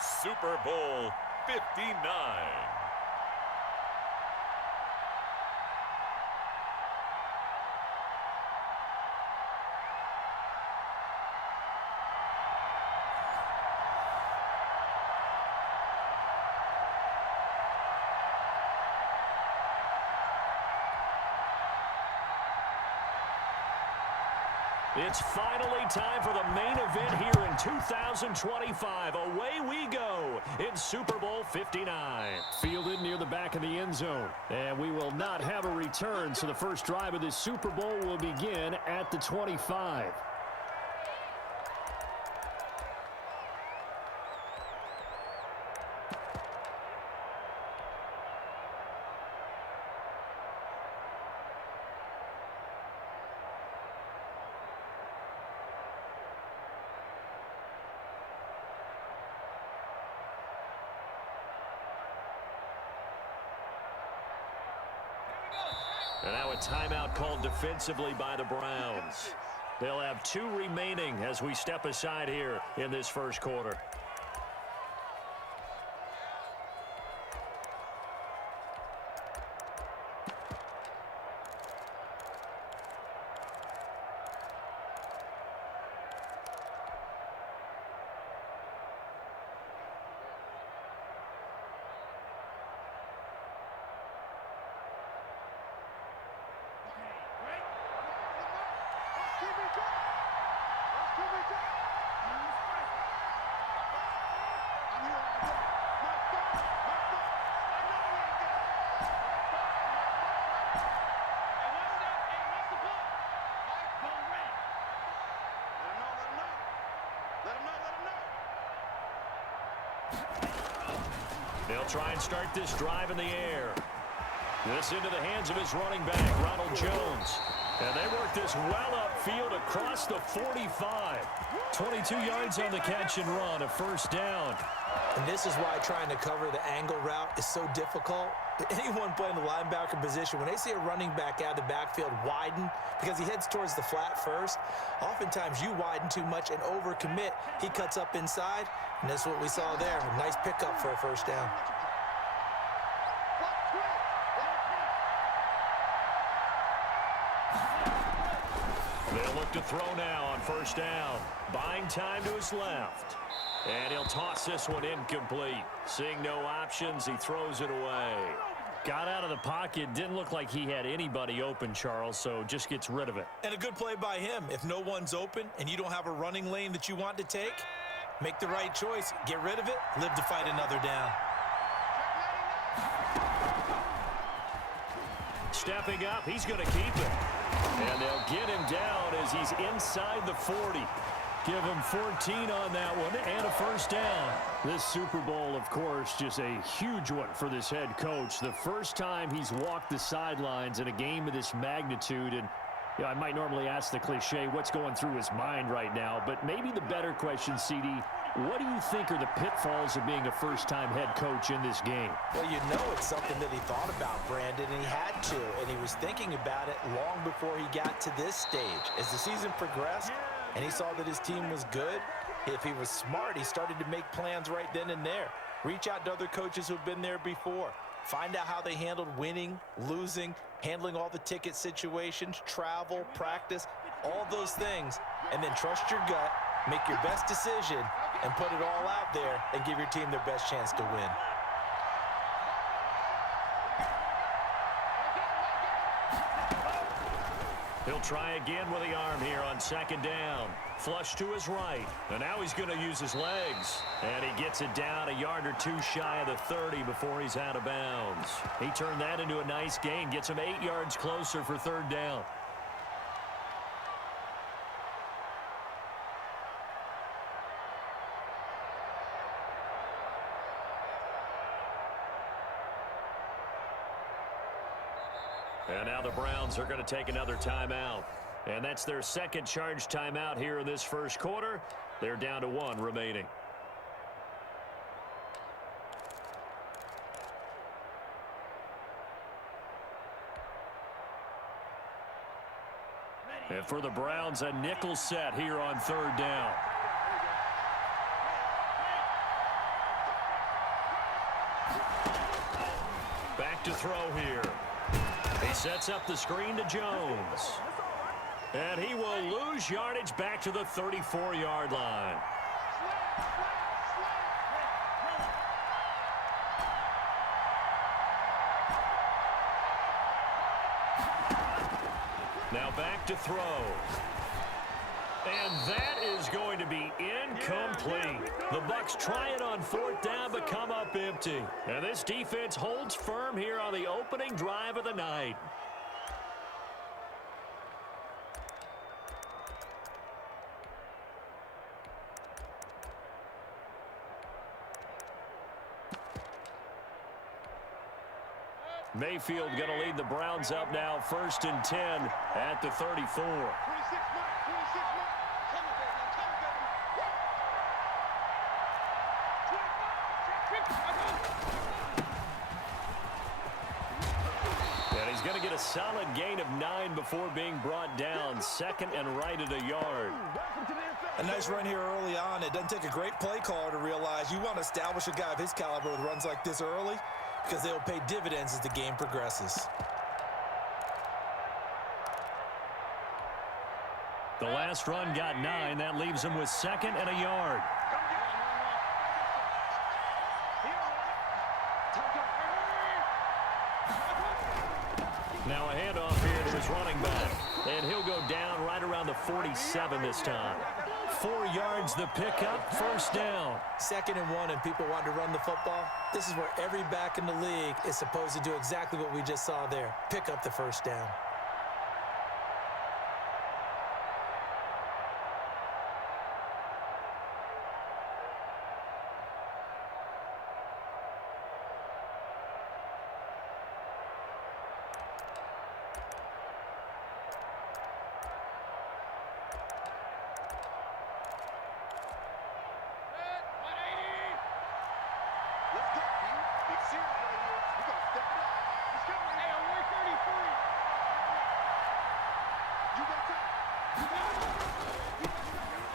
Super Bowl 59. It's finally time for the main event here in 2025. Away we go in Super Bowl 59. Fielded near the back of the end zone. And we will not have a return, so the first drive of this Super Bowl will begin at the 25. And now a timeout called defensively by the Browns. They'll have 2 remaining as we step aside here in this first quarter. They'll try and start this drive in the air. This into the hands of his running back, Ronald Jones. And they work this well upfield across the 45. 22 yards on the catch and run, a first down. And this is why trying to cover the angle route is so difficult. Anyone playing the linebacker position, when they see a running back out of the backfield widen because he heads towards the flat first, oftentimes you widen too much and overcommit. He cuts up inside, and that's what we saw there. A nice pickup for a first down. They'll look to throw now on first down. Buying time to his left. And he'll toss this one incomplete. Seeing no options, he throws it away. Got out of the pocket. Didn't look like he had anybody open, Charles, so just gets rid of it. And a good play by him. If no one's open and you don't have a running lane that you want to take, make the right choice. Get rid of it. Live to fight another down. Stepping up, he's going to keep it. And they'll get him down as he's inside the 40. Give him 14 on that one and a first down. This Super Bowl, of course, just a huge one for this head coach. The first time he's walked the sidelines in a game of this magnitude. And you know, I might normally ask the cliche, what's going through his mind right now? But maybe the better question, CD, what do you think are the pitfalls of being a first-time head coach in this game? Well, you know it's something that he thought about, Brandon, and he had to. And he was thinking about it long before he got to this stage. As the season progressed, and he saw that his team was good, if he was smart, he started to make plans right then and there. Reach out to other coaches who've been there before. Find out how they handled winning, losing, handling all the ticket situations, travel, practice, all those things. And then trust your gut, make your best decision, and put it all out there and give your team their best chance to win. He'll try again with the arm here on second down. Flush to his right. And now he's going to use his legs. And he gets it down a yard or 2 shy of the 30 before he's out of bounds. He turned that into a nice gain. Gets him 8 yards closer for third down. And now the Browns are going to take another timeout. And that's their second charge timeout here in this first quarter. They're down to 1 remaining. And for the Browns, a nickel set here on third down. Back to throw here. He sets up the screen to Jones. And he will lose yardage back to the 34-yard line. Now back to throw. And that is going to be incomplete. The Bucs try it on fourth down but come up empty. And this defense holds firm here on the opening drive of the night. Mayfield going to lead the Browns up now, 1st and 10 at the 34. And he's going to get a solid gain of 9 before being brought down, 2nd and right at a yard. A nice run here early on. It doesn't take a great play caller to realize you want to establish a guy of his caliber with runs like this early, because they'll pay dividends as the game progresses. The last run got 9. That leaves him with 2nd and a yard. Now a handoff here to his running back. And he'll go down right around the 47 this time. 4 yards the pickup, 1st down. 2nd and 1 and people want to run the football. This is where every back in the league is supposed to do exactly what we just saw there. Pick up the 1st down.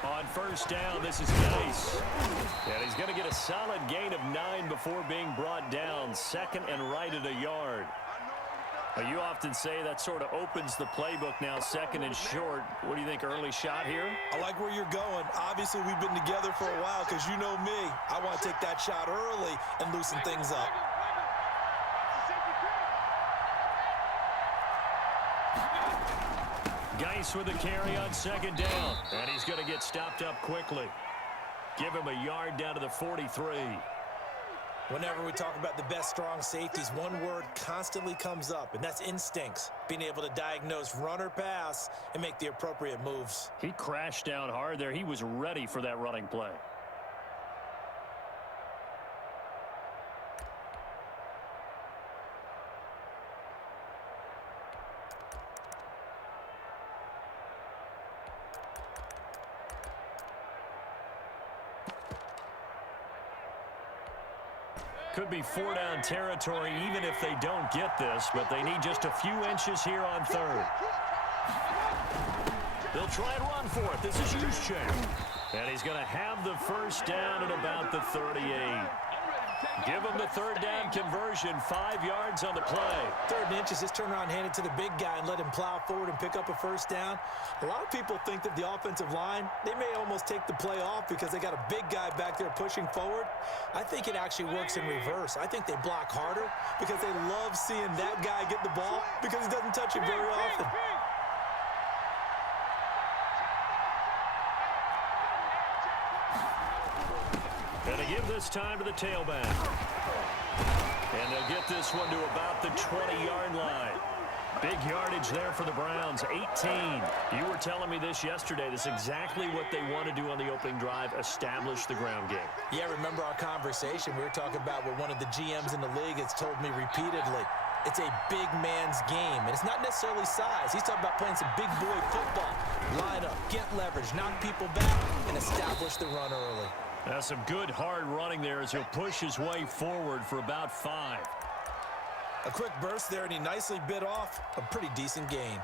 On 1st down, this is Nice. And he's going to get a solid gain of 9 before being brought down, 2nd and right at a yard. You often say that sort of opens the playbook now, 2nd and short. What do you think, early shot here? I like where you're going. Obviously, we've been together for a while because you know me. I want to take that shot early and loosen things up. Geis with the carry on 2nd down. And he's going to get stopped up quickly. Give him a yard down to the 43. Whenever we talk about the best strong safeties, one word constantly comes up, and that's instincts. Being able to diagnose run or pass and make the appropriate moves. He crashed down hard there. He was ready for that running play. Could be 4-down territory even if they don't get this, but they need just a few inches here on 3rd. They'll try and run for it. This is Juszczyk. And he's going to have the 1st down at about the 38. Give him the 3rd down conversion, 5 yards on the play. 3rd inches, just turn around, hand it to the big guy and let him plow forward and pick up a 1st down. A lot of people think that the offensive line, they may almost take the play off because they got a big guy back there pushing forward. I think it actually works in reverse. I think they block harder because they love seeing that guy get the ball because he doesn't touch it very often. And they give this time to the tailback. And they'll get this one to about the 20-yard line. Big yardage there for the Browns, 18. You were telling me this yesterday. This is exactly what they want to do on the opening drive, establish the ground game. Yeah, remember our conversation. We were talking about what one of the GMs in the league has told me repeatedly. It's a big man's game, and it's not necessarily size. He's talking about playing some big boy football. Line up, get leverage, knock people back, and establish the run early. That's some good hard running there as he'll push his way forward for about 5. A quick burst there, and he nicely bit off a pretty decent gain.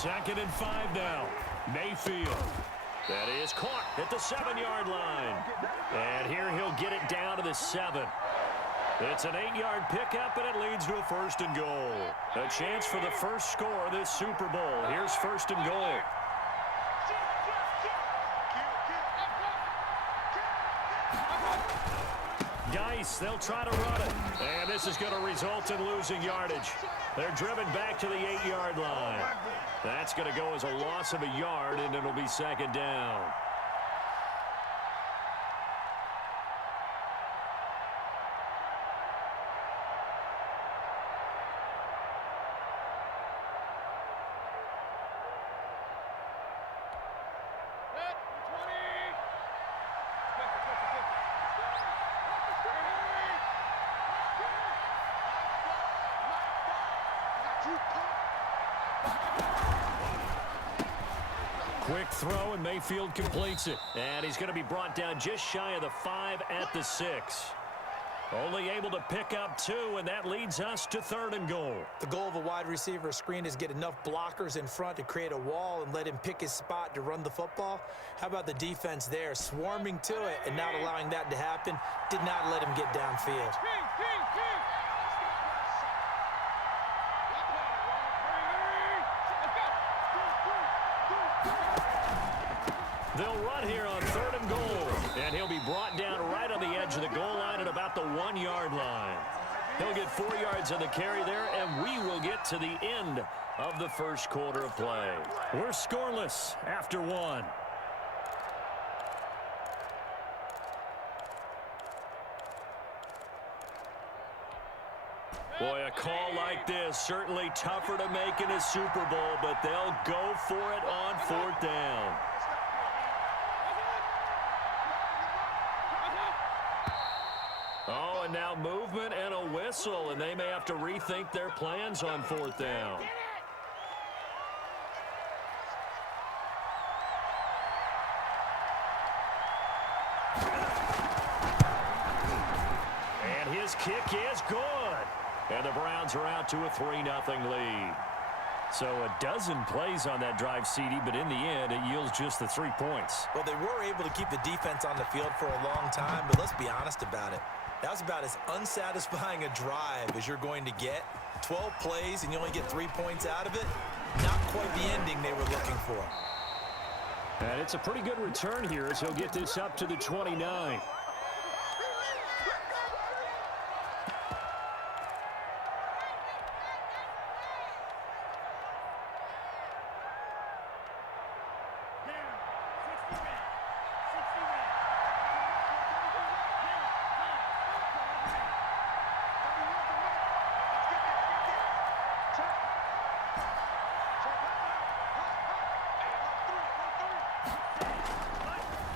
2nd and 5 now. Mayfield. That is caught at the 7-yard line. And here he'll get it down to the 7. It's an 8-yard pickup, and it leads to a 1st and goal. A chance for the first score of this Super Bowl. Here's 1st and goal. Geis, they'll try to run it. And this is going to result in losing yardage. They're driven back to the 8-yard line. That's going to go as a loss of a yard, and it'll be 2nd down. Quick throw, and Mayfield completes it. And he's going to be brought down just shy of the 5 at the 6. Only able to pick up 2, and that leads us to 3rd and goal. The goal of a wide receiver screen is get enough blockers in front to create a wall and let him pick his spot to run the football. How about the defense there, swarming to it and not allowing that to happen? Did not let him get downfield. They'll run here on 3rd and goal, and he'll be brought down right on the edge of the goal line at about the 1-yard line. He'll get 4 yards on the carry there, and we will get to the end of the first quarter of play. We're scoreless after 1. Boy, a call like this, certainly tougher to make in a Super Bowl, but they'll go for it on 4th down. Oh, and now movement and a whistle, and they may have to rethink their plans on 4th down. And his kick is good. And the Browns are out to a 3-0 lead. So a dozen plays on that drive, CD, but in the end, it yields just the 3 points. Well, they were able to keep the defense on the field for a long time, but let's be honest about it. That was about as unsatisfying a drive as you're going to get. 12 plays and you only get 3 points out of it. Not quite the ending they were looking for. And it's a pretty good return here as he'll get this up to the 29.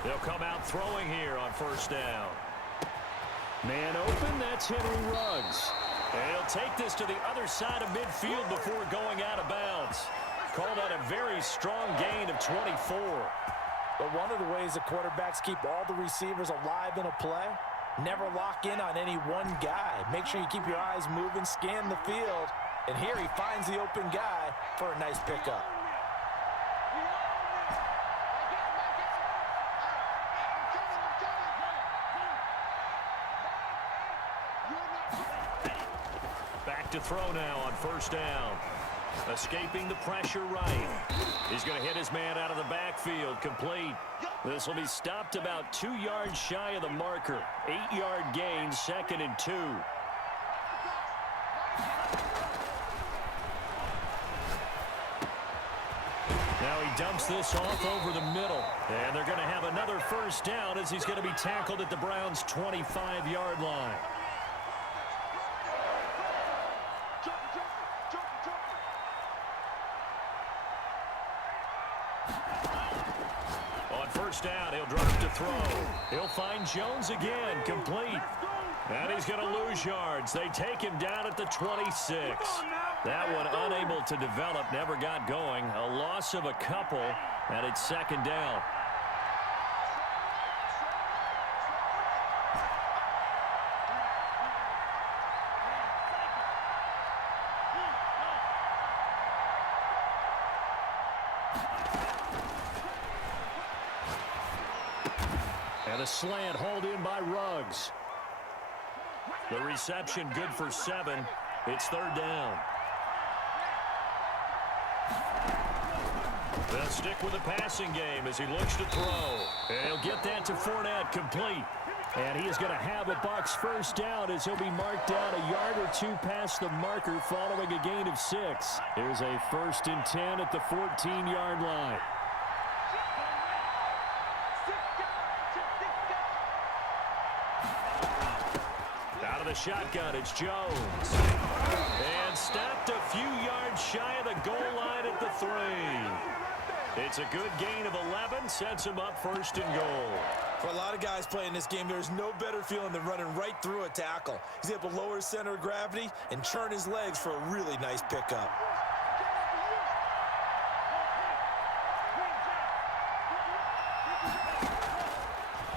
They'll come out throwing here on 1st down. Man open, that's Henry Ruggs. And he'll take this to the other side of midfield before going out of bounds. Called out a very strong gain of 24. But one of the ways the quarterbacks keep all the receivers alive in a play, never lock in on any one guy. Make sure you keep your eyes moving, scan the field. And here he finds the open guy for a nice pickup. Back to throw now on 1st down. Escaping the pressure right. He's going to hit his man out of the backfield. Complete. This will be stopped about 2 yards shy of the marker. 8-yard gain, 2nd and 2. Now he dumps this off over the middle. And they're going to have another 1st down as he's going to be tackled at the Browns' 25-yard line. On 1st down, he'll drop to throw. He'll find Jones again, complete. And he's going to lose yards. They take him down at the 26. That one unable to develop, never got going. A loss of a couple, and it's 2nd down. And a slant hauled in by Ruggs. The reception good for 7. It's 3rd down. They'll stick with the passing game as he looks to throw. And he'll get that to Fournette, complete. And he is going to have a Bucs first down as he'll be marked down a yard or 2 past the marker following a gain of 6. Here's a 1st and 10 at the 14-yard line. Out of the shotgun, it's Jones. And stopped a few yards shy of the goal line at the 3. It's a good gain of 11, sets him up 1st and goal. For a lot of guys playing this game, there's no better feeling than running right through a tackle. He's able to lower his center of gravity and churn his legs for a really nice pickup.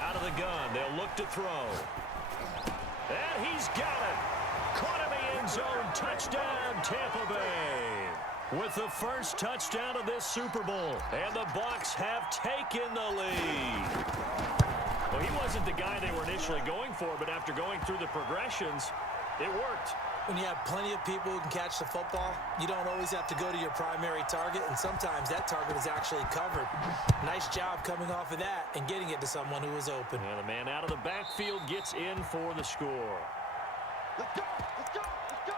Out of the gun, they'll look to throw. And he's got it. Caught in the end zone. Touchdown, Tampa Bay. With the first touchdown of this Super Bowl. And the Bucs have taken the lead. Well, he wasn't the guy they were initially going for, but after going through the progressions, it worked. When you have plenty of people who can catch the football, you don't always have to go to your primary target, and sometimes that target is actually covered. Nice job coming off of that and getting it to someone who was open. And the man out of the backfield gets in for the score. Let's go! Let's go! Let's go!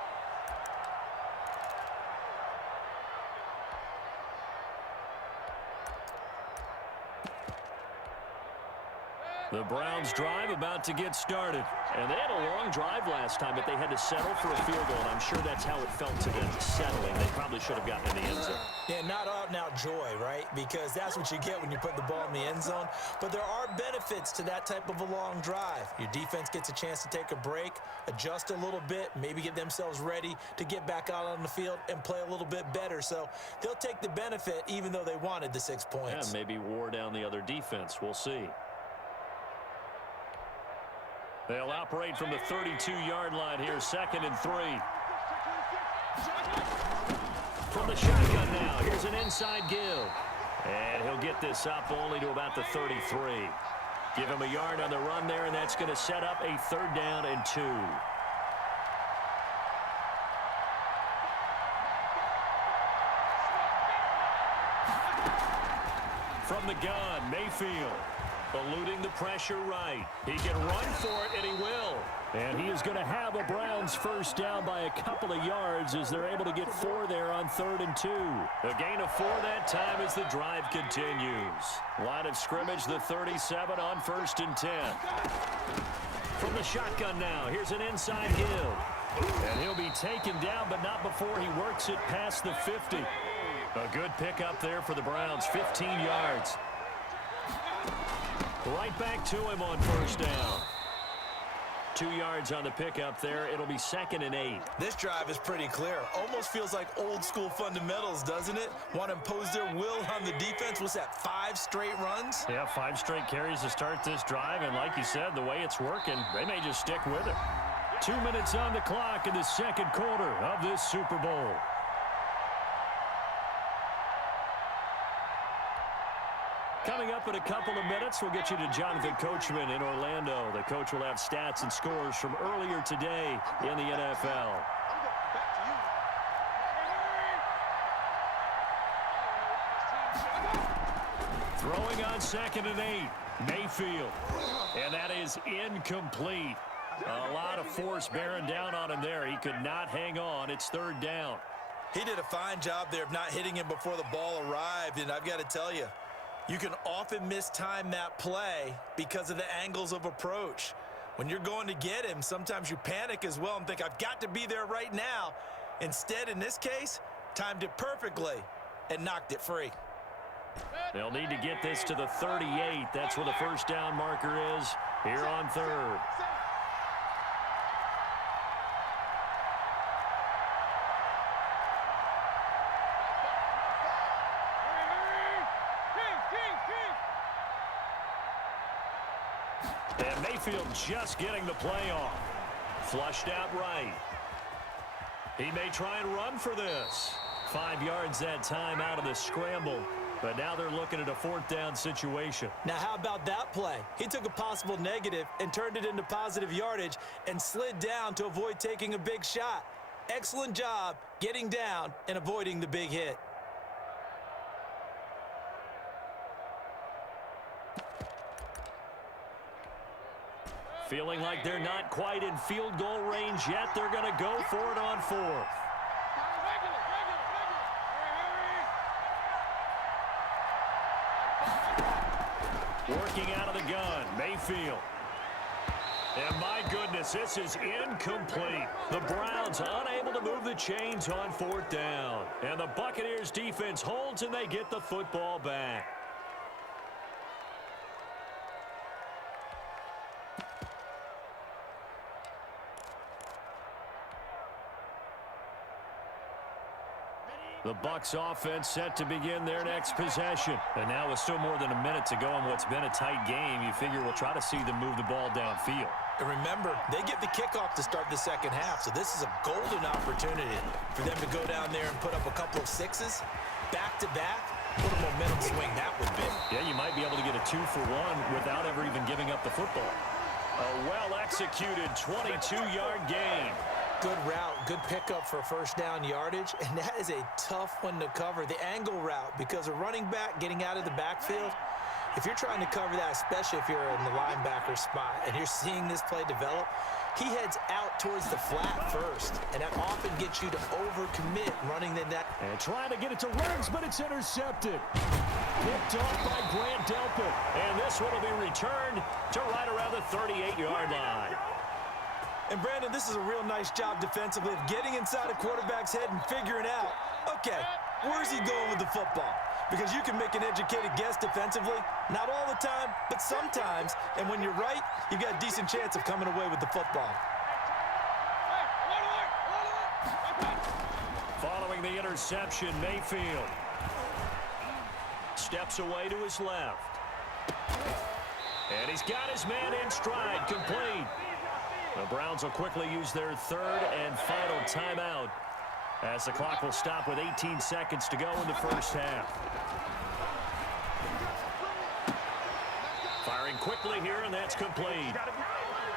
The Browns drive about to get started. And they had a long drive last time, but they had to settle for a field goal, and I'm sure that's how it felt to them, settling. They probably should have gotten in the end zone. Yeah, not out-and-out joy, right? Because that's what you get when you put the ball in the end zone. But there are benefits to that type of a long drive. Your defense gets a chance to take a break, adjust a little bit, maybe get themselves ready to get back out on the field and play a little bit better. So they'll take the benefit even though they wanted the 6 points. Yeah, maybe wore down the other defense. We'll see. They'll operate from the 32-yard line here, 2nd and 3. From the shotgun now, here's an inside give. And he'll get this up only to about the 33. Give him a yard on the run there, and that's going to set up a 3rd down and 2. From the gun, Mayfield. Eluding the pressure right. He can run for it, and he will. And he is going to have a Browns first down by a couple of yards as they're able to get 4 there on 3rd and 2. A gain of 4 that time as the drive continues. Line of scrimmage, the 37 on 1st and 10. From the shotgun now, here's an inside give. And he'll be taken down, but not before he works it past the 50. A good pickup there for the Browns, 15 yards. Right back to him on 1st down. 2 yards on the pickup there. It'll be 2nd and 8. This drive is pretty clear. Almost feels like old school fundamentals, doesn't it? Want to impose their will on the defense. What's that, 5 straight runs? Yeah, 5 straight carries to start this drive. And like you said, the way it's working, they may just stick with it. 2 minutes on the clock in the 2nd quarter of this Super Bowl. Coming up in a couple of minutes, we'll get you to Jonathan Coachman in Orlando. The coach will have stats and scores from earlier today in the NFL. Throwing on 2nd and 8, Mayfield. And that is incomplete. A lot of force bearing down on him there. He could not hang on. It's 3rd down. He did a fine job there of not hitting him before the ball arrived, and I've got to tell you, you can often mistime that play because of the angles of approach. When you're going to get him, sometimes you panic as well and think, I've got to be there right now. Instead, in this case, timed it perfectly and knocked it free. They'll need to get this to the 38. That's where the first down marker is here on 3rd. And Mayfield just getting the play off. Flushed out right. He may try and run for this. 5 yards that time out of the scramble. But now they're looking at a 4th down situation. Now, how about that play? He took a possible negative and turned it into positive yardage and slid down to avoid taking a big shot. Excellent job getting down and avoiding the big hit. Feeling like they're not quite in field goal range yet. They're going to go for it on 4th. Working out of the gun, Mayfield. And my goodness, this is incomplete. The Browns unable to move the chains on 4th down. And the Buccaneers defense holds and they get the football back. The Bucs offense set to begin their next possession. And now with still more than a minute to go in what's been a tight game, you figure we'll try to see them move the ball downfield. And remember, they get the kickoff to start the second half, so this is a golden opportunity for them to go down there and put up a couple of sixes back-to-back. What a momentum swing that would be. Yeah, you might be able to get a 2-for-1 without ever even giving up the football. A well-executed 22-yard gain. Good route, good pickup for first down yardage, and that is a tough one to cover, the angle route, because a running back getting out of the backfield, if you're trying to cover that, especially if you're in the linebacker spot and you're seeing this play develop, he heads out towards the flat first, and that often gets you to overcommit running the net. And trying to get it to Ruggs, but it's intercepted. Picked off by Grant Delpit, and this one will be returned to right around the 38-yard line. And, Brandon, this is a real nice job defensively of getting inside a quarterback's head and figuring out, okay, where's he going with the football? Because you can make an educated guess defensively, not all the time, but sometimes. And when you're right, you've got a decent chance of coming away with the football. Following the interception, Mayfield steps away to his left. And he's got his man in stride, complete. The Browns will quickly use their 3rd and final timeout as the clock will stop with 18 seconds to go in the first half. Firing quickly here, and that's complete.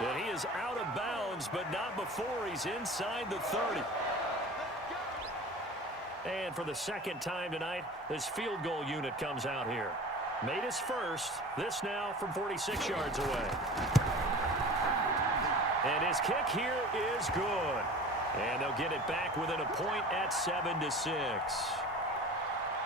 And he is out of bounds, but not before he's inside the 30. And for the second time tonight, this field goal unit comes out here. Made his first, this now from 46 yards away. And his kick here is good. And they'll get it back within a point at 7-6.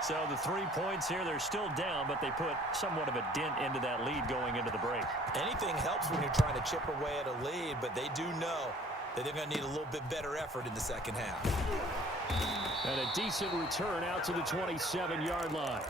So the 3 points here, they're still down, but they put somewhat of a dent into that lead going into the break. Anything helps when you're trying to chip away at a lead, but they do know that they're going to need a little bit better effort in the second half. And a decent return out to the 27-yard line.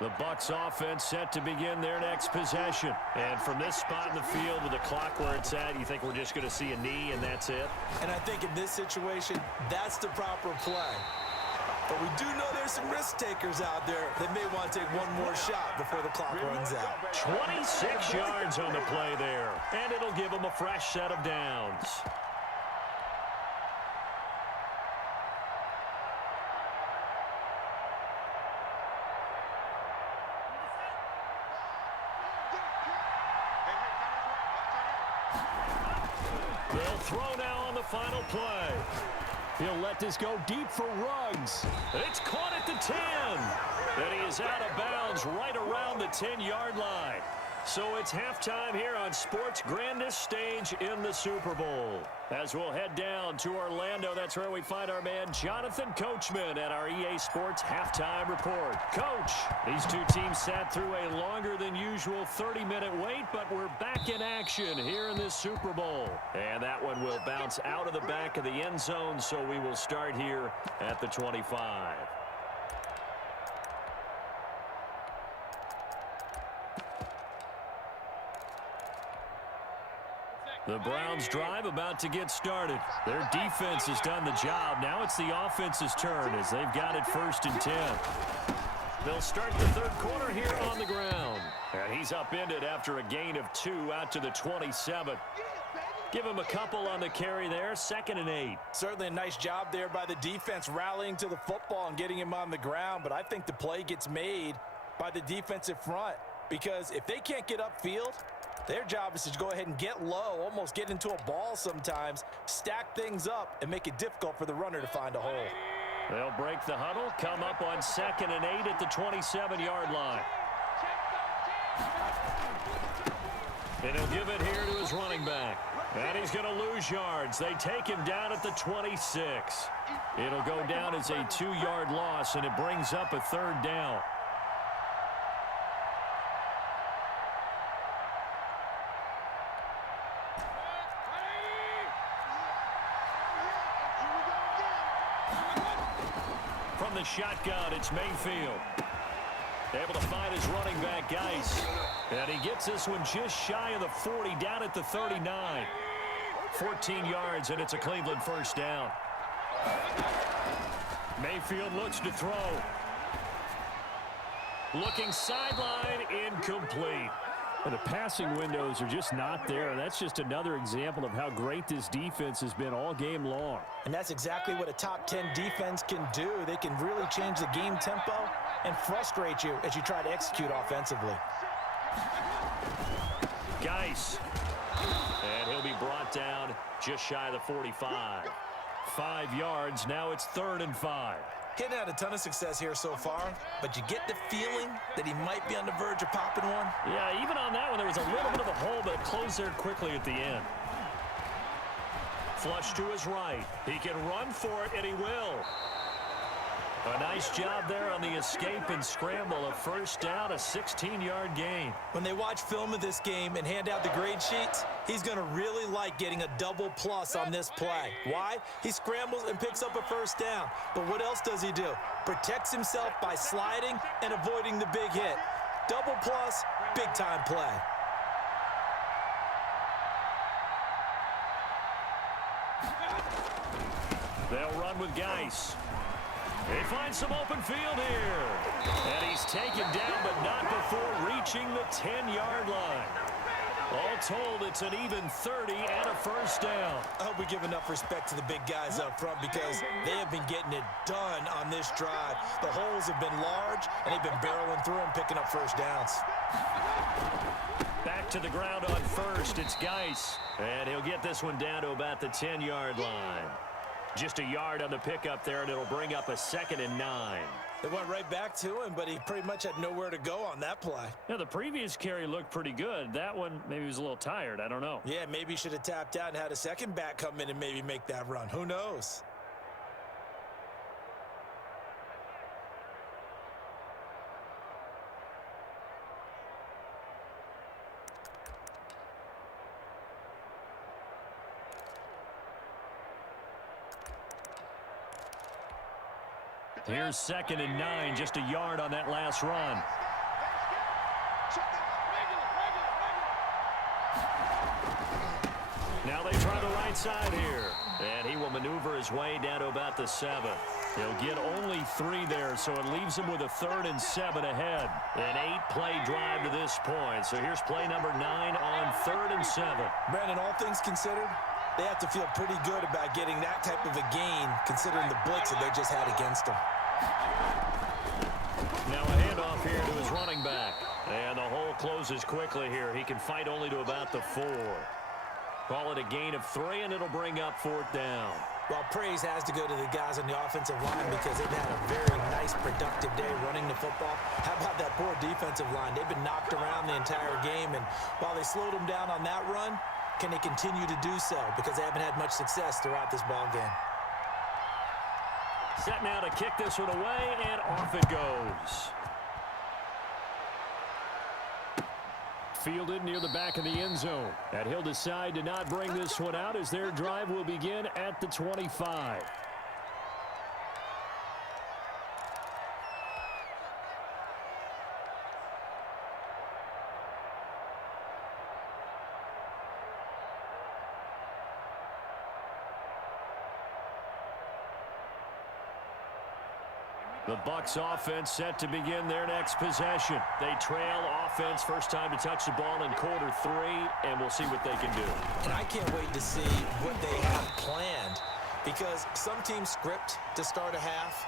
The Bucs offense set to begin their next possession. And from this spot in the field with the clock where it's at, you think we're just going to see a knee and that's it? And I think in this situation, that's the proper play. But we do know there's some risk takers out there that may want to take one more shot before the clock runs out. 26 yards on the play there. And it'll give them a fresh set of downs. They'll throw now on the final play. He'll let this go deep for Ruggs. It's caught at the 10. And he is out of bounds right around the 10-yard line. So it's halftime here on sports' grandest stage in the Super Bowl. As we'll head down to Orlando, that's where we find our man Jonathan Coachman at our EA Sports Halftime Report. Coach, these two teams sat through a longer than usual 30-minute wait, but we're back in action here in this Super Bowl. And that one will bounce out of the back of the end zone, so we will start here at the 25. The Browns drive about to get started. Their defense has done the job. Now it's the offense's turn as they've got it 1st and 10. They'll start the third quarter here on the ground. And he's upended after a gain of 2 out to the 27. Give him a couple on the carry there, 2nd and 8. Certainly a nice job there by the defense rallying to the football and getting him on the ground, but I think the play gets made by the defensive front because if they can't get upfield, their job is to go ahead and get low, almost get into a ball sometimes, stack things up, and make it difficult for the runner to find a hole. They'll break the huddle, come up on 2nd and 8 at the 27-yard line. And he'll give it here to his running back. And he's going to lose yards. They take him down at the 26. It'll go down as a 2-yard loss, and it brings up a 3rd down. From the shotgun, it's Mayfield. Able to find his running back, Geis. And he gets this one just shy of the 40, down at the 39. 14 yards, and it's a Cleveland 1st down. Mayfield looks to throw. Looking sideline, incomplete. And the passing windows are just not there. That's just another example of how great this defense has been all game long. And that's exactly what a top 10 defense can do. They can really change the game tempo and frustrate you as you try to execute offensively. Geis. And he'll be brought down just shy of the 45. 5 yards. Now it's 3rd and 5. He hadn't had a ton of success here so far, but you get the feeling that he might be on the verge of popping one. Yeah, even on that one, there was a little bit of a hole, but it closed there quickly at the end. Flush to his right. He can run for it, and he will. A nice job there on the escape and scramble. A 1st down, a 16-yard gain. When they watch film of this game and hand out the grade sheets, he's going to really like getting a double plus on this play. Why? He scrambles and picks up a 1st down. But what else does he do? Protects himself by sliding and avoiding the big hit. Double plus, big-time play. They'll run with Geis. They find some open field here. And he's taken down, but not before reaching the 10-yard line. All told, it's an even 30 and a 1st down. I hope we give enough respect to the big guys up front because they have been getting it done on this drive. The holes have been large, and they've been barreling through them, picking up 1st downs. Back to the ground on 1st, it's Geis. And he'll get this one down to about the 10-yard line. Just a yard on the pickup there, and it'll bring up a 2nd and 9. They went right back to him, but he pretty much had nowhere to go on that play. Yeah, the previous carry looked pretty good. That one, maybe he was a little tired. I don't know. Yeah, maybe he should have tapped out and had a second back come in and maybe make that run. Who knows? Here's 2nd and 9, just a yard on that last run. Now they try the right side here. And he will maneuver his way down to about the 7. He'll get only 3 there, so it leaves him with a 3rd and 7 ahead. An 8-play drive to this point. So here's play number 9 on 3rd and 7. Brandon, all things considered, they have to feel pretty good about getting that type of a gain, considering the blitz that they just had against them. Now a handoff here to his running back. And the hole closes quickly here. He can fight only to about the 4. Call it a gain of 3, and it'll bring up 4th down. Well, praise has to go to the guys on the offensive line because they've had a very nice, productive day running the football. How about that poor defensive line? They've been knocked around the entire game, and while they slowed them down on that run, can they continue to do so? Because they haven't had much success throughout this ball game. Set now to kick this one away, and off it goes. Fielded near the back of the end zone. And he'll decide to not bring this one out as their drive will begin at the 25. The Bucs offense set to begin their next possession. They trail offense, first time to touch the ball in quarter 3, and we'll see what they can do. And I can't wait to see what they have planned, because some teams script to start a half.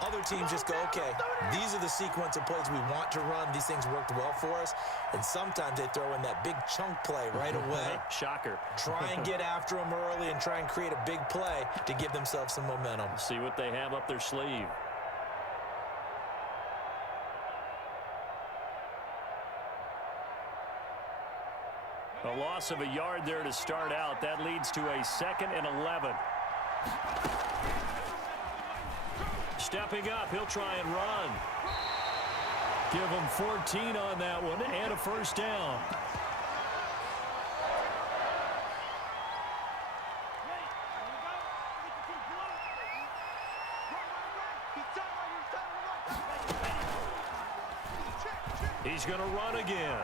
Other teams just go, okay, these are the sequence of plays we want to run. These things worked well for us. And sometimes they throw in that big chunk play right away. Shocker. Try and get after them early and try and create a big play to give themselves some momentum. See what they have up their sleeve. A loss of a yard there to start out. That leads to a 2nd and 11. Stepping up, he'll try and run. Give him 14 on that one and a first down. He's going to run again.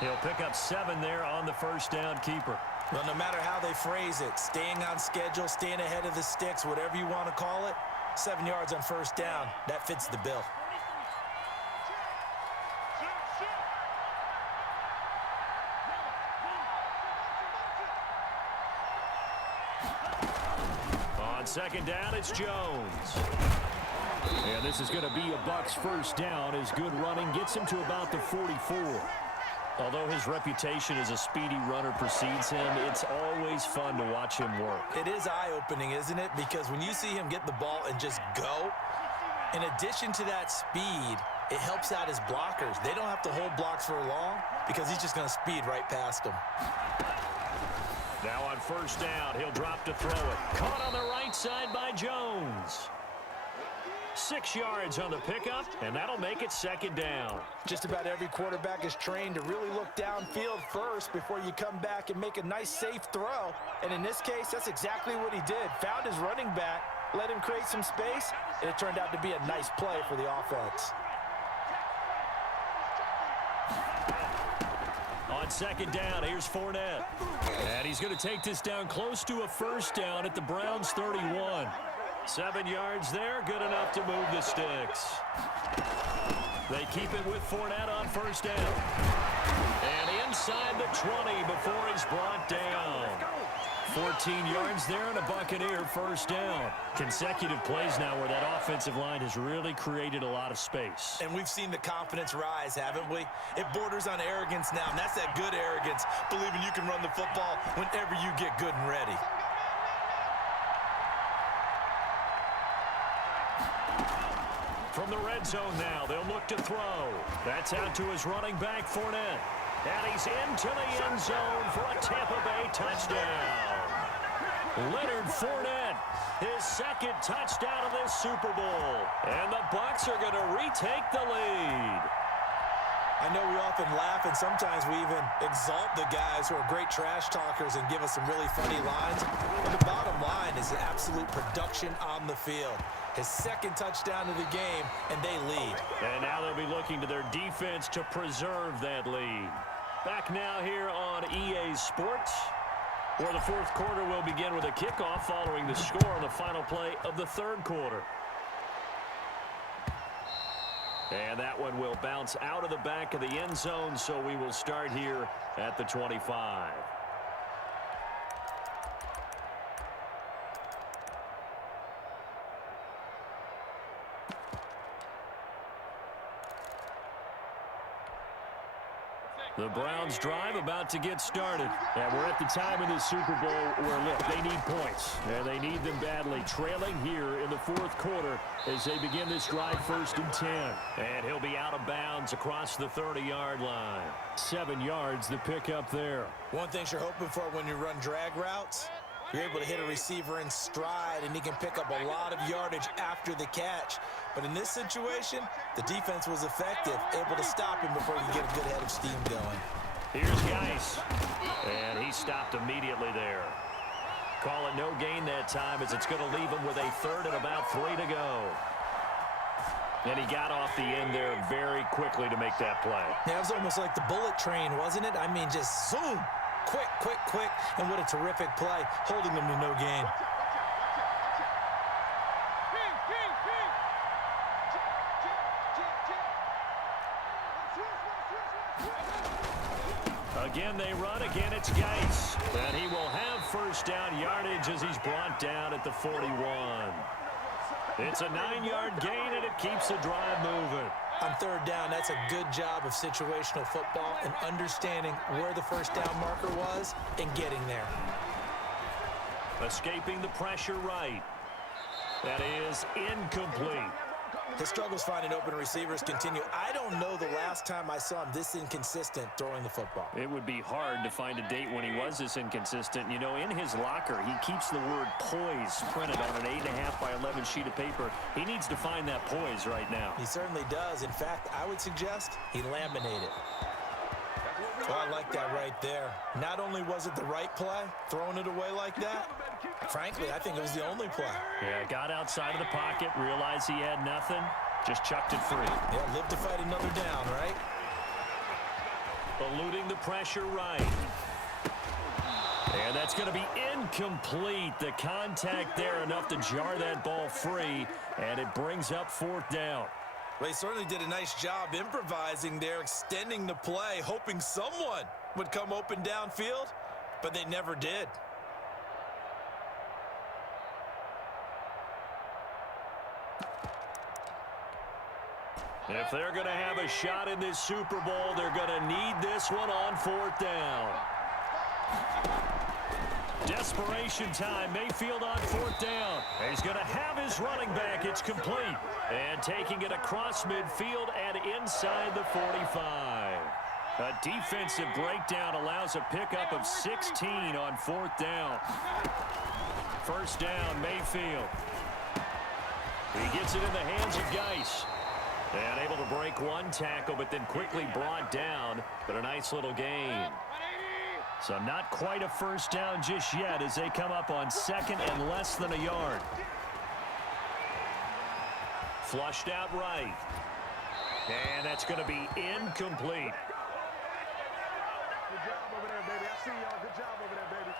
He'll pick up 7 there on the first down keeper. Well, no matter how they phrase it, staying on schedule, staying ahead of the sticks, whatever you want to call it, 7 yards on first down, that fits the bill. On second down, it's Jones. And this is going to be a Bucs first down as good running gets him to about the 44. Although his reputation as a speedy runner precedes him, it's always fun to watch him work. It is eye-opening, isn't it? Because when you see him get the ball and just go, in addition to that speed, it helps out his blockers. They don't have to hold blocks for long because he's just going to speed right past them. Now on first down, he'll drop to throw it. Caught on the right side by Jones. 6 yards on the pickup, and that'll make it 2nd down. Just about every quarterback is trained to really look downfield first before you come back and make a nice, safe throw. And in this case, that's exactly what he did. Found his running back, let him create some space, and it turned out to be a nice play for the offense. On second down, here's Fournette. And he's going to take this down close to a first down at the Browns' 31. 7 yards there, good enough to move the sticks. They keep it with Fournette on first down. And inside the 20 before he's brought down. 14 yards there and a Buccaneer first down. Consecutive plays now where that offensive line has really created a lot of space. And we've seen the confidence rise, haven't we? It borders on arrogance now, and that's that good arrogance, believing you can run the football whenever you get good and ready. From the red zone now, they'll look to throw. That's out to his running back, Fournette. And he's into the end zone for a Tampa Bay touchdown. Leonard Fournette, his 2nd touchdown of this Super Bowl. And the Bucs are going to retake the lead. I know we often laugh, and sometimes we even exalt the guys who are great trash talkers and give us some really funny lines. But the bottom line is the absolute production on the field. His 2nd touchdown of the game, and they lead. And now they'll be looking to their defense to preserve that lead. Back now here on EA Sports, where the 4th quarter will begin with a kickoff following the score on the final play of the 3rd quarter. And that one will bounce out of the back of the end zone, so we will start here at the 25. The Browns drive about to get started. And we're at the time in the Super Bowl where, look, they need points. And they need them badly. Trailing here in the 4th quarter as they begin this drive 1st and 10. And he'll be out of bounds across the 30-yard line. 7 yards the pick up there. One thing you're hoping for when you run drag routes, you're able to hit a receiver in stride, and he can pick up a lot of yardage after the catch. But in this situation, the defense was effective, able to stop him before you get a good head of steam going. Here's Geis, and he stopped immediately there. Call it no gain that time as it's going to leave him with a 3rd and about 3 to go. And he got off the end there very quickly to make that play. Yeah, it was almost like the bullet train, wasn't it? I mean, just zoom. Quick, quick, quick, and what a terrific play, holding them to no gain. Again, they run. Again, it's Geis. And he will have first down yardage as he's brought down at the 41. It's a 9-yard gain, and it keeps the drive moving. On third down, that's a good job of situational football and understanding where the first down marker was and getting there. Escaping the pressure right. That is incomplete. His struggles finding open receivers continue. I don't know the last time I saw him this inconsistent throwing the football. It would be hard to find a date when he was this inconsistent. You know, in his locker, he keeps the word poise printed on an 8.5 by 11 sheet of paper. He needs to find that poise right now. He certainly does. In fact, I would suggest he laminate it. Oh, I like that right there. Not only was it the right play, throwing it away like that, frankly, I think it was the only play. Yeah, got outside of the pocket, realized he had nothing, just chucked it free. Yeah, live to fight another down, right? Eluding the pressure right. And that's going to be incomplete. The contact there enough to jar that ball free, and it brings up fourth down. Well, he certainly did a nice job improvising there, extending the play, hoping someone would come open downfield, but they never did. If they're going to have a shot in this Super Bowl, they're going to need this one on fourth down. Desperation time. Mayfield on fourth down. He's going to have his running back. It's complete. And taking it across midfield and inside the 45. A defensive breakdown allows a pickup of 16 on fourth down. First down, Mayfield. He gets it in the hands of Geis. And able to break one tackle, but then quickly brought down. But a nice little gain. So not quite a first down just yet as they come up on second and less than a yard. Flushed out right. And that's going to be incomplete. Good job over there, baby. I see y'all. Good job over there, baby.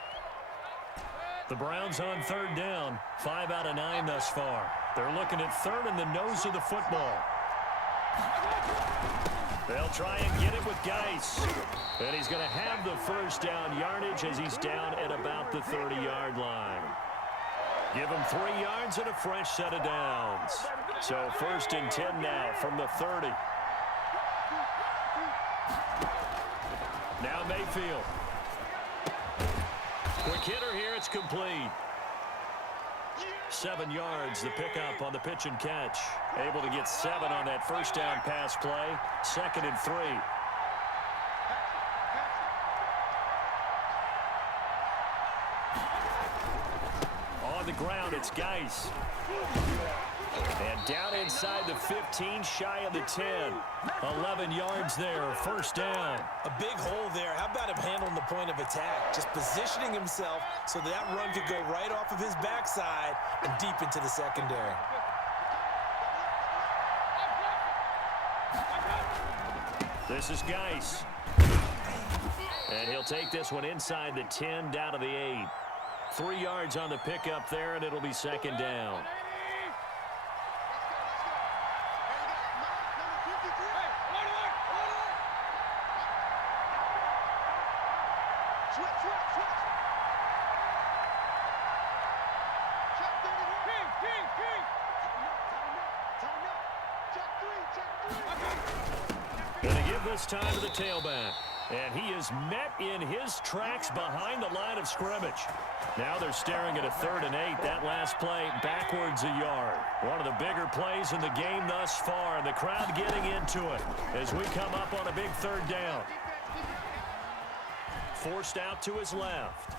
The Browns on third down. 5 out of 9 thus far. They're looking at third in the nose of the football. They'll try and get it with Geis. And he's going to have the first down yardage as he's down at about the 30-yard line. Give him 3 yards and a fresh set of downs. So first and 10 now from the 30. Now Mayfield. Quick hitter here. It's complete. 7 yards, the pickup on the pitch and catch. Able to get 7 on that first down pass play. Second and 3. On the ground, it's Geis. And down inside the 15, shy of the 10. 11 yards there, first down. A big hole there. How about him handling the point of attack? Just positioning himself so that run could go right off of his backside and deep into the secondary. This is Geis. And he'll take this one inside the 10, down to the 8. 3 yards on the pickup there, and it'll be second down. Going to give this time to the tailback. And he is met in his tracks behind the line of scrimmage. Now they're staring at a 3rd and 8. That last play backwards a yard. One of the bigger plays in the game thus far. And the crowd getting into it as we come up on a big 3rd down. Forced out to his left.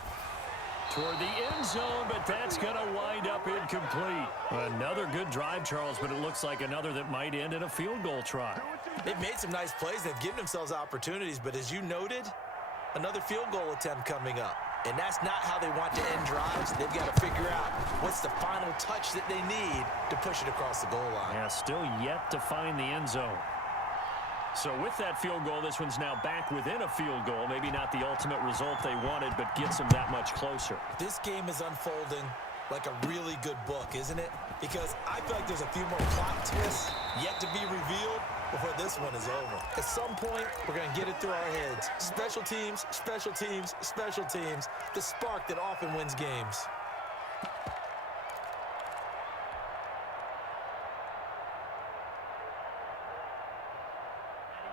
Toward the end zone, but that's going to wind up incomplete. Another good drive, Charles, but it looks like another that might end in a field goal try. They've made some nice plays. They've given themselves opportunities, but as you noted, another field goal attempt coming up. And that's not how they want to end drives. They've got to figure out what's the final touch that they need to push it across the goal line. Yeah, still yet to find the end zone. So with that field goal, this one's now back within a field goal. Maybe not the ultimate result they wanted, but gets them that much closer. This game is unfolding like a really good book, isn't it? Because I feel like there's a few more plot twists yet to be revealed before this one is over. At some point, we're going to get it through our heads. Special teams, special teams, special teams. The spark that often wins games.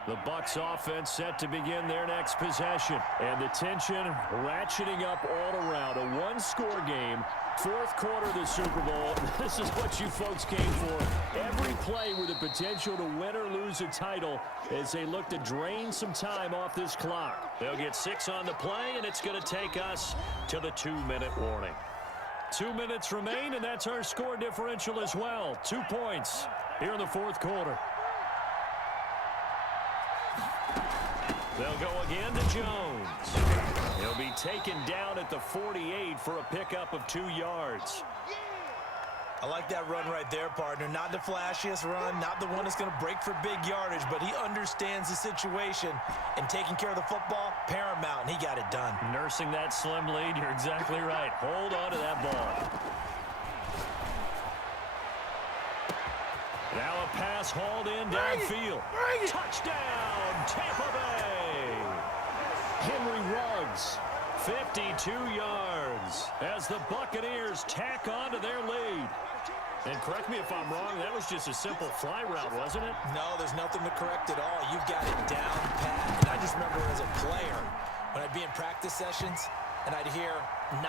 The Bucs offense set to begin their next possession. And the tension ratcheting up all around. A one-score game. Fourth quarter of the Super Bowl. This is what you folks came for. Every play with the potential to win or lose a title as they look to drain some time off this clock. They'll get 6 on the play, and it's going to take us to the 2-minute warning. 2 minutes remain, and that's our score differential as well. 2 points here in the fourth quarter. They'll go again to Jones. He'll be taken down at the 48 for a pickup of 2 yards. I like that run right there, partner. Not the flashiest run, not the one that's going to break for big yardage, but he understands the situation, and taking care of the football, paramount, and he got it done. Nursing that slim lead, you're exactly right. Hold on to that ball. Now a pass hauled in downfield. Touchdown, Tampa Bay. Henry Ruggs, 52 yards as the Buccaneers tack on to their lead. And correct me if I'm wrong, that was just a simple fly route, wasn't it? No, there's nothing to correct at all. You've got it down pat. And I just remember as a player, when I'd be in practice sessions and I'd hear 9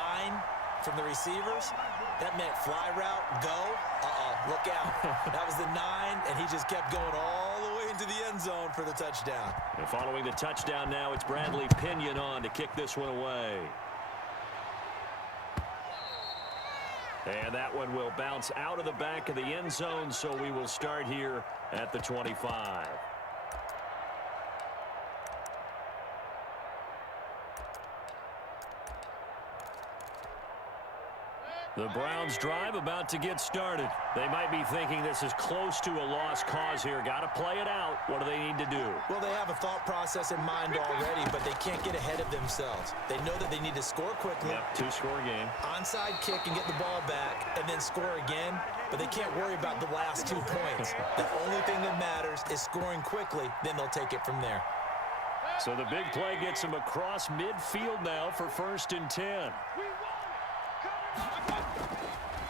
from the receivers, that meant fly route, go. Look out. That was the 9, and he just kept going all the way into the end zone for the touchdown. And following the touchdown now, it's Bradley Pinion on to kick this one away. And that one will bounce out of the back of the end zone, so we will start here at the 25. The Browns drive about to get started. They might be thinking this is close to a lost cause here. Got to play it out. What do they need to do? Well, they have a thought process in mind already, but they can't get ahead of themselves. They know that they need to score quickly. Yep, 2-score game. Onside kick and get the ball back and then score again, but they can't worry about the last 2 points. The only thing that matters is scoring quickly, then they'll take it from there. So the big play gets them across midfield now for 1st and 10.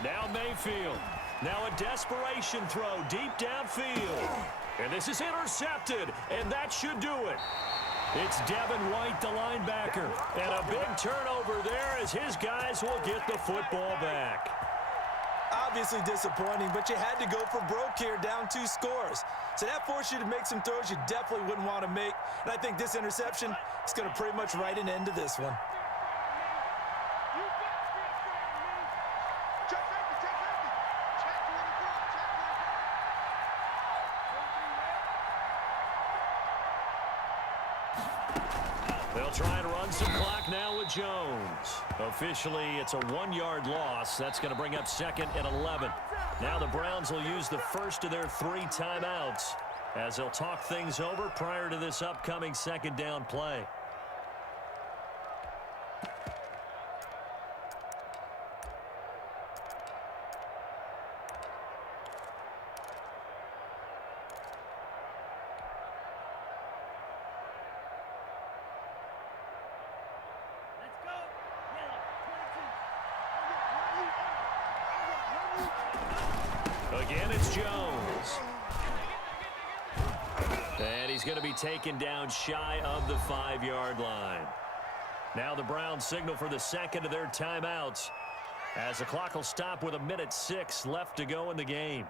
Now Mayfield. Now a desperation throw deep downfield. And this is intercepted, and that should do it. It's Devin White, the linebacker. And a big turnover there as his guys will get the football back. Obviously disappointing, but you had to go for broke here, down 2 scores. So that forced you to make some throws you definitely wouldn't want to make. And I think this interception is going to pretty much write an end to this one. They'll try and run some clock now with Jones. Officially, it's a 1-yard loss. That's going to bring up 2nd and 11. Now the Browns will use the first of their 3 timeouts as they'll talk things over prior to this upcoming 2nd down play. Again, it's Jones. And he's going to be taken down shy of the 5-yard line. Now the Browns signal for the 2nd of their timeouts as the clock will stop with 1:06 left to go in the game.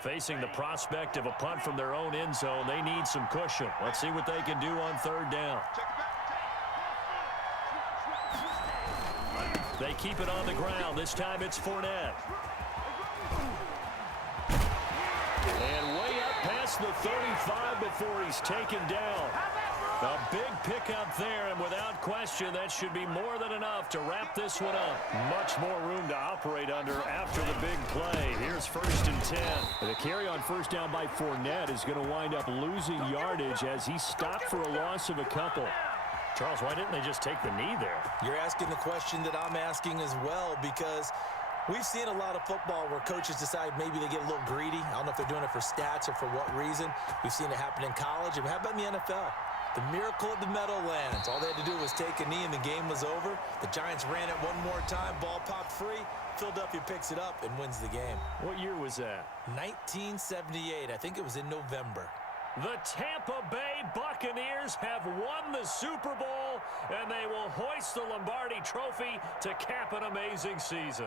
Facing the prospect of a punt from their own end zone, they need some cushion. Let's see what they can do on 3rd down. They keep it on the ground. This time it's Fournette. And way up past the 35 before he's taken down. A big pickup there, and without question, that should be more than enough to wrap this one up. Much more room to operate under after the big play. Here's 1st and 10. The carry on 1st down by Fournette is going to wind up losing yardage as he stopped for a loss of a couple. Charles, why didn't they just take the knee there? You're asking the question that I'm asking as well, because we've seen a lot of football where coaches decide maybe they get a little greedy. I don't know if they're doing it for stats or for what reason. We've seen it happen in college. And how about in the NFL? The miracle of the Meadowlands. All they had to do was take a knee and the game was over. The Giants ran it one more time. Ball popped free. Philadelphia picks it up and wins the game. What year was that? 1978. I think it was in November. The Tampa Bay Buccaneers have won the Super Bowl, and they will hoist the Lombardi Trophy to cap an amazing season.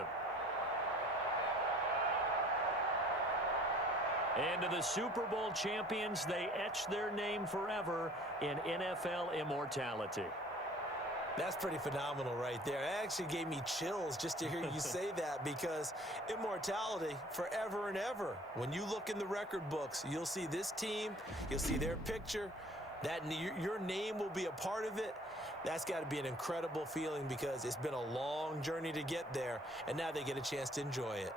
And to the Super Bowl champions, they etch their name forever in NFL immortality. That's pretty phenomenal right there. It actually gave me chills just to hear you say that, because immortality forever and ever. When you look in the record books, you'll see this team, you'll see their picture, that your name will be a part of it. That's got to be an incredible feeling, because it's been a long journey to get there, and now they get a chance to enjoy it.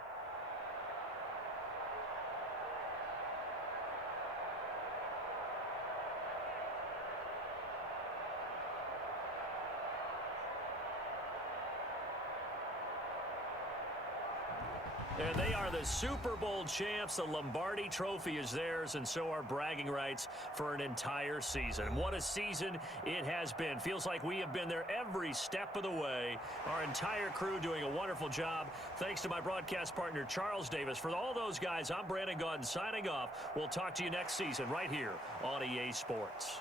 And they are the Super Bowl champs. The Lombardi Trophy is theirs, and so are bragging rights for an entire season. What a season it has been. Feels like we have been there every step of the way. Our entire crew doing a wonderful job. Thanks to my broadcast partner, Charles Davis. For all those guys, I'm Brandon Gaudin signing off. We'll talk to you next season right here on EA Sports.